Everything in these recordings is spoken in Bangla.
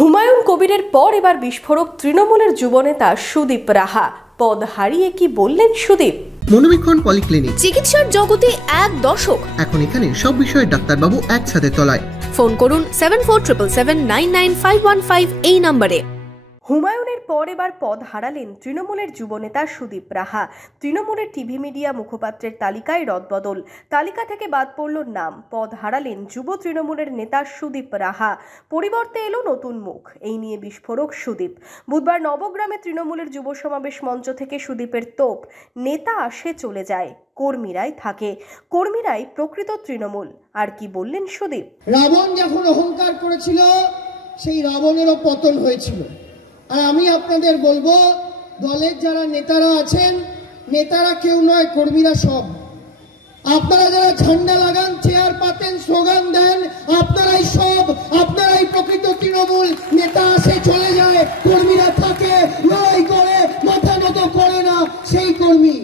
হুমায়ুন কবিরের পর এবার বিস্ফোরক তৃণমূলের যুবনেতা সুদীপ রাহা। পদ হারিয়ে কি বললেন সুদীপ? মনোবীক্ষণ পলিক্লিনিক, চিকিৎসার জগতে এক দশক। এখন এখানে সব বিষয়ে ডাক্তারবাবু একসাথে তলায়। ফোন করুন 7477799515 এই নম্বরে। হুমায়ুনের পর এবার পদ হারালেন তৃণমূলের যুবনেতা সুদীপ রাহা। তৃণমূলের টিভি মিডিয়া মুখপাত্রের তালিকায় রদবদল, তালিকা থেকে বাদ পড়ল নাম। পদ হারালেন যুব তৃণমূলের নেতা সুদীপ রাহা, পরিবর্তে এলো নতুন মুখ। এই নিয়ে বিস্ফোরক সুদীপ। বুধবার নবগ্রামে তৃণমূলের যুব সমাবেশ মঞ্চ থেকে সুদীপের তোপ, নেতা আসে চলে যায়, কর্মীরাই থাকে, কর্মীরাই প্রকৃত তৃণমূল। আর কি বললেন সুদীপ? রাবণ যখন অহংকার করেছিল, সেই রাবণেরও পতন হয়েছিল। আর আমি আপনাদের বলবো, দলের যারা নেতারা আছেন, নেতারা কেউ নয়, কর্মীরা সব। আপনারা যারা ঝান্ডা লাগান, চেয়ার পাতেন, স্লোগান দেন, আপনারাই সব, আপনারাই প্রকৃত তৃণমূল। নেতা আসে চলে যায়, কর্মীরা থাকে, লড়াই করে, মাথা নত করে না, সেই কর্মী।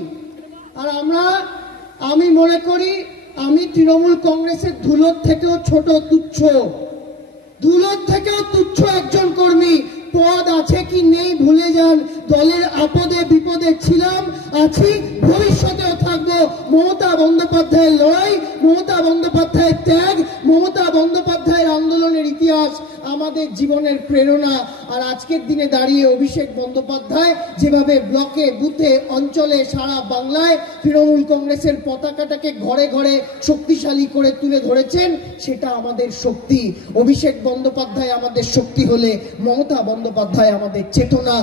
আর আমি মনে করি আমি তৃণমূল কংগ্রেসের ধুলোর থেকেও ছোট, তুচ্ছ, ধুলোর থেকেও তুচ্ছ একজন কর্মী। পদ আছে কি নেই ভুলে যান। দলের আপদে বিপদে ছিলাম, আছি, ভবিষ্যতেও থাকবো। মমতা বন্দ্যোপাধ্যায়ের লড়াই, মমতা বন্দ্যোপাধ্যায়ের ত্যাগ, মমতা বন্দ্যোপাধ্যায়ের আন্দোলনের ইতিহাস আমাদের জীবনের প্রেরণা। আর আজকের দিনে দাঁড়িয়ে অভিষেক বন্দ্যোপাধ্যায় যেভাবে ব্লকে, বুথে, অঞ্চলে, সারা বাংলায় তৃণমূল কংগ্রেসের পতাকাটাকে ঘরে ঘরে শক্তিশালী করে তুলে ধরেছেন, সেটা আমাদের শক্তি। অভিষেক বন্দ্যোপাধ্যায় আমাদের শক্তি হলে মমতা বন্দ্যোপাধ্যায় আমাদের চেতনা।